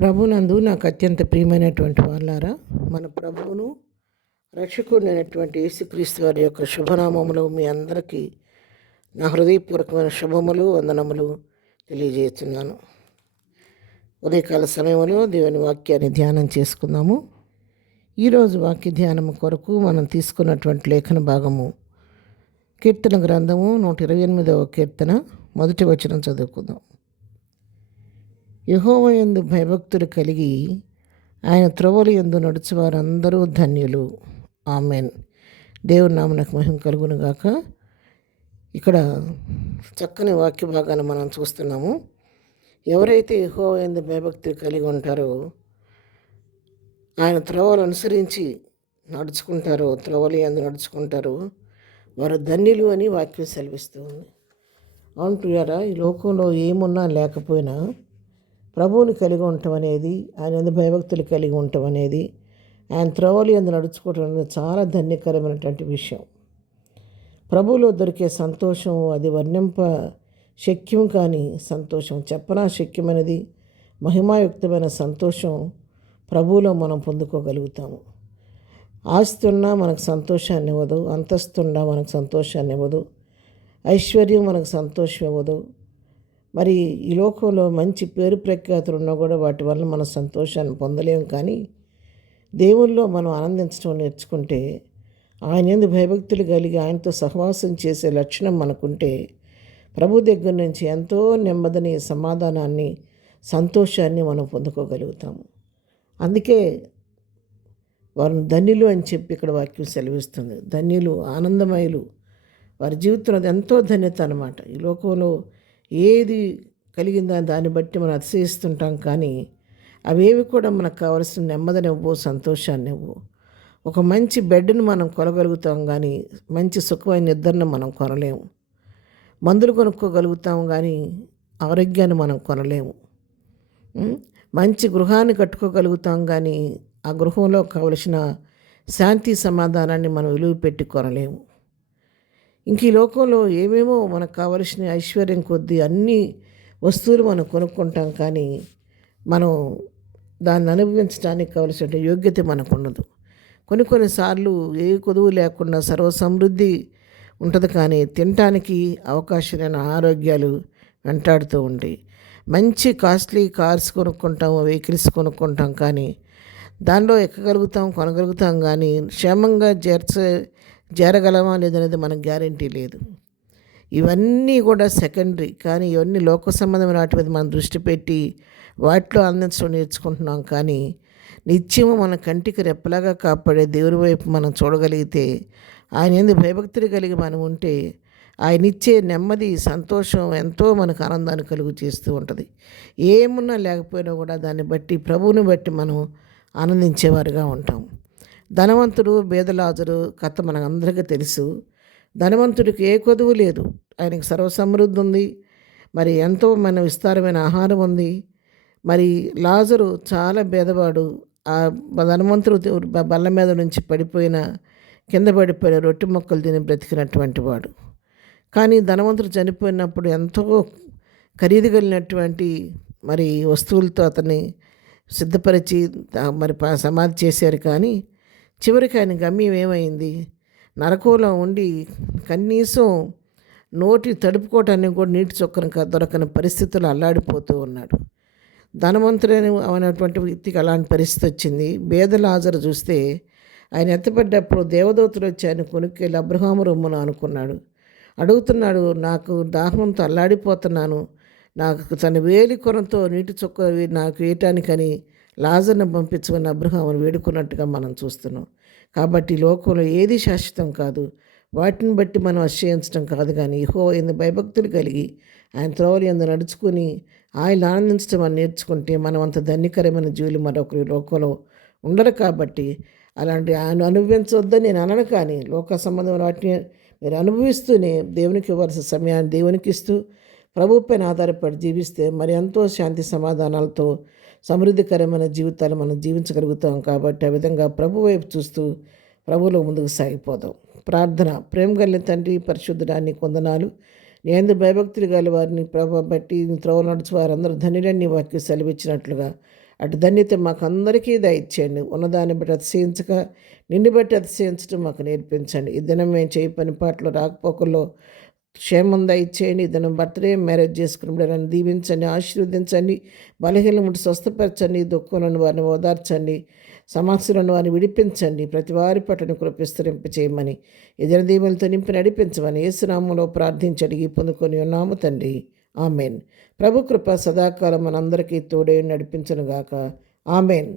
ప్రభునందు నాకు అత్యంత ప్రియమైనటువంటి వాళ్ళారా, మన ప్రభువును రక్షకుడైనటువంటి యేసుక్రీస్తు వారి యొక్క శుభనామములు మీ అందరికీ నా హృదయపూర్వకమైన శుభములు వందనములు తెలియజేస్తున్నాను. ఉదయకాల సమయంలో దేవుని వాక్యాన్ని ధ్యానం చేసుకుందాము. ఈరోజు వాక్య ధ్యానము కొరకు మనం తీసుకున్నటువంటి లేఖన భాగము కీర్తన గ్రంథము 128వ కీర్తన మొదటి వచనం చదువుకుందాం. యెహోవా యందు భయభక్తులు కలిగి ఆయన త్రోవల యందు నడుచు వారందరూ ధన్యులు. ఆమెన్. దేవుని నామమునకు మహిమ కలుగును గాక. ఇక్కడ చక్కని వాక్య భాగాన్ని మనం చూస్తున్నాము. ఎవరైతే యెహోవా యందు భయభక్తులు కలిగి ఉంటారో, ఆయన త్రోవలు అనుసరించి నడుచుకుంటారో, త్రోవల యందు నడుచుకుంటారో వారు ధన్యులు అని వాక్యం సెలవిస్తుంది. అంటున్నారా, ఈ లోకంలో ఏమున్నా లేకపోయినా ప్రభువుని కలిగి ఉండటం అనేది, ఆయన యందు భయభక్తులు కలిగి ఉండటం అనేది, ఆయన త్రోవలు యందు నడుచుకోవటం అనేది చాలా ధన్యకరమైనటువంటి విషయం. ప్రభువులో దొరికే సంతోషం అది వర్ణింప శక్యం కాని సంతోషం, చెప్పనా శక్యమైనది మహిమాయుక్తమైన సంతోషం ప్రభువులో మనం పొందుకోగలుగుతాము. ఆస్తి ఉన్నా మనకు సంతోషాన్ని ఇవ్వదు, అంతస్తున్నా మనకు సంతోషాన్ని ఇవ్వదు, ఐశ్వర్యం మనకు సంతోషం ఇవ్వదు. మరి ఈ లోకంలో మంచి పేరు ప్రఖ్యాతులు ఉన్నా కూడా వాటి వల్ల మన సంతోషాన్ని పొందలేము. కానీ దేవుల్లో మనం ఆనందించడం నేర్చుకుంటే, ఆయన యందు భయభక్తులు కలిగి ఆయనతో సహవాసం చేసే లక్షణం మనకుంటే ప్రభు దగ్గర నుంచి ఎంతో నెమ్మదిని, సమాధానాన్ని, సంతోషాన్ని మనం పొందుకోగలుగుతాము. అందుకే వారిని ధన్యులు అని చెప్పి ఇక్కడ వాక్యం సెలవిస్తుంది. ధన్యులు, ఆనందమయులు, వారి జీవితంలో అది ఎంతో ధన్యత అన్నమాట. ఈ లోకంలో ఏది కలిగిందా దాన్ని బట్టి మనం అతిశయిస్తుంటాం, కానీ అవేవి కూడా మనకు కావలసిన నెమ్మదినివ్వు, సంతోషాన్ని ఇవ్వు. ఒక మంచి బెడ్ని మనం కొనగలుగుతాం, కానీ మంచి సుఖమైన నిద్రను మనం కొనలేము. మందులు కొనుక్కోగలుగుతాం, కానీ ఆరోగ్యాన్ని మనం కొనలేము. మంచి గృహాన్ని కట్టుకోగలుగుతాం, కానీ ఆ గృహంలో కావలసిన శాంతి సమాధానాన్ని మనం విలువ పెట్టి కొనలేము. ఇంక ఈ లోకంలో ఏమేమో మనకు కావలసిన ఐశ్వర్యం కొద్దీ అన్ని వస్తువులు మనం కొనుక్కుంటాం, కానీ మనం దాన్ని అనుభవించడానికి కావలసిన యోగ్యత మనకు ఉండదు. కొన్నిసార్లు ఏ కొదువు లేకుండా సర్వసమృద్ధి ఉంటుంది, కానీ తినటానికి అవకాశమైన ఆరోగ్యాలు వెంటాడుతూ ఉంటాయి. మంచి కాస్ట్లీ కార్స్ కొనుక్కుంటాం, వెహికల్స్ కొనుక్కుంటాం, కానీ దానిలో ఎక్కగలుగుతాం, కొనగలుగుతాం, కానీ క్షేమంగా చేరగలమా లేదనేది మనకు గ్యారంటీ లేదు. ఇవన్నీ కూడా సెకండరీ, కానీ ఇవన్నీ లోక సంబంధమైన వాటి మీద మనం దృష్టి పెట్టి వాటిలో ఆనందించడం నేర్చుకుంటున్నాం. కానీ నిత్యము మన కంటికి రెప్పలాగా కాపాడే దేవుని వైపు మనం చూడగలిగితే, ఆయన యందు భయభక్తులు కలిగి మనం ఉంటే, ఆయన ఇచ్చే నెమ్మది, సంతోషం ఎంతో మనకు ఆనందాన్ని కలుగు చేస్తూ ఉంటుంది. ఏమున్నా లేకపోయినా కూడా దాన్ని బట్టి, ప్రభువుని బట్టి మనం ఆనందించేవారుగా ఉంటాం. ధనవంతుడు బేదలాజరు కథ మనకు అందరికీ తెలుసు. ధనవంతుడికి ఏ కొదువు లేదు, ఆయనకి సర్వసమృద్ధి ఉంది, మరి ఎంతో మన విస్తారమైన ఆహారం ఉంది. మరి లాజరు చాలా బేదవాడు. ఆ ధనవంతుడు బల్ల మీద నుంచి కింద పడిపోయిన రొట్టె మొక్కలు తిని బ్రతికినటువంటి వాడు. కానీ ధనవంతుడు చనిపోయినప్పుడు ఎంతో ఖరీదు కలిగినటువంటి మరి వస్తువులతో అతన్ని సిద్ధపరిచి మరి సమాధి చేశారు. కానీ చివరికి ఆయన గమ్యం ఏమైంది? నరకంలో ఉండి కనీసం నోటి తడుపుకోవటానికి కూడా నీటి చొక్కన దొరకని పరిస్థితులు అల్లాడిపోతూ ఉన్నాడు. ధనవంతుడైన అనేటువంటి వ్యక్తికి అలాంటి పరిస్థితి వచ్చింది. బేద లాజరు చూస్తే ఆయన ఎత్తపడ్డప్పుడు దేవదూతలు వచ్చి ఆయన కొనుక్కెళ్ళి అబ్రహాము రొమ్మును అనుకున్నాడు. అడుగుతున్నాడు, నాకు దాహంతో అల్లాడిపోతున్నాను, నాకు తన వేలి కొనతో నీటి చొక్క నాకు వేయటానికని లాజర్ను పంపించుకుని అబ్రహామును వేడుకున్నట్టుగా మనం చూస్తున్నాం. కాబట్టి లోకంలో ఏది శాశ్వతం కాదు, వాటిని బట్టి మనం అతిశయించడం కాదు, కానీ యెహోవా యందు భయభక్తులు కలిగి ఆయన త్రోవల యందు నడుచుకుని ఆయన ఆనందించడం అని నేర్చుకుంటే మనం అంత ధన్యకరమైన జీవులు మరొకరి లోకంలో ఉండరు. కాబట్టి అలాంటి ఆయన అనుభవించవద్దని నేను అనను, కానీ లోక సంబంధమైన వాటిని మీరు అనుభవిస్తూనే దేవునికి ఇవ్వాల్సిన సమయాన్ని దేవునికి ఇస్తూ ప్రభు పైన ఆధారపడి జీవిస్తే మరి ఎంతో శాంతి సమాధానాలతో సమృద్ధికరమైన జీవితాలు మనం జీవించగలుగుతాం. కాబట్టి ఆ విధంగా ప్రభు వైపు చూస్తూ ప్రభువులో ముందుకు సాగిపోదాం. ప్రార్థన. ప్రేమ కలిగిన తండ్రి, పరిశుద్ధుడాన్ని కొందనాలు. నీ యందు భయభక్తులు గల వారిని ప్రభు బట్టి త్రోవ నడుచు వారందరూ ధన్యులని వాక్యం సెలవిచ్చినట్లుగా అటు ధన్యత మాకు అందరికీ దయచేయండి. ఉన్నదాన్ని బట్టి అతిశయించక నిన్ను బట్టి అతిశయించడం మాకు నేర్పించండి. ఈ దినం మేము చేయి పని పాటలు రాకపోకల్లో క్షేమం దయచేయండి. ఈ దినం బర్త్డే మ్యారేజ్ చేసుకుని నన్ను దీవించండి, ఆశీర్వదించండి, బలహీనలను ముట్టి స్వస్థపరచండి, దుఃఖంలోని వారిని ఓదార్చండి, సమస్యలను వారిని విడిపించండి, ప్రతి వారి పట్టును కృపిస్తరింప చేయమని ఎదురు దీవులతో నింపి నడిపించమని యేసునామంలో ప్రార్థించి అడిగి పొందుకొని ఉన్నాము తండ్రి. ఆమెన్. ప్రభు కృప సదాకాలం మనందరికీ తోడే నడిపించునుగాక. ఆమెన్.